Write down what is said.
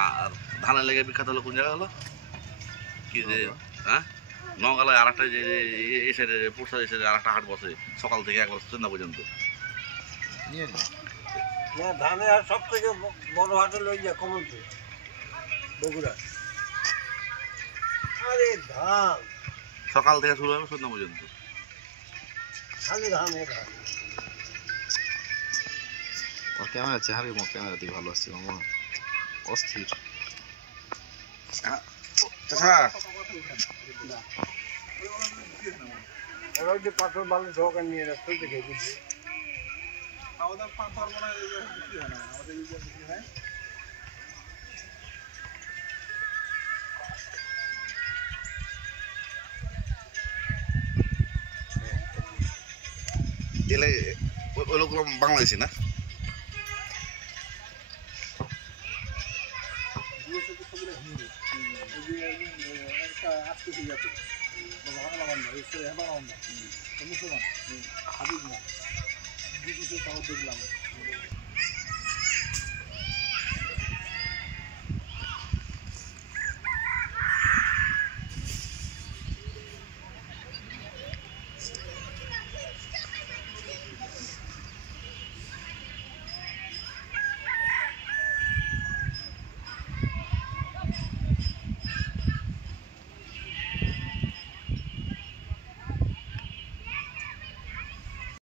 আর ধানের লেগে বিখ্যাত হলো কোন জায়গা হলো কি যে হ্যাঁ নগালায় আর একটা যে এই সাইডে পুরসা এই সাইডে আর একটা হাট বসে সকাল থেকে একবার সন্ধ্যা পর্যন্ত ধানে আর সব থেকে বড় হাটে লই যা কমলপুর বগুড়া। আরে ধান সকাল থেকে শুরু হবে সন্ধ্যা পর্যন্ত খালি ধান ধান। ক্যামেরা চেহারি ক্যামেরাতে ভালো আসছে মামা অস্থির। এবার যে পাথর বালু সহকার নিয়ে রাস্তা থেকে দিচ্ছে এলে ওই লোকগুলো বাংলাদেশি না মুসলমান হাবিব না দেখলাম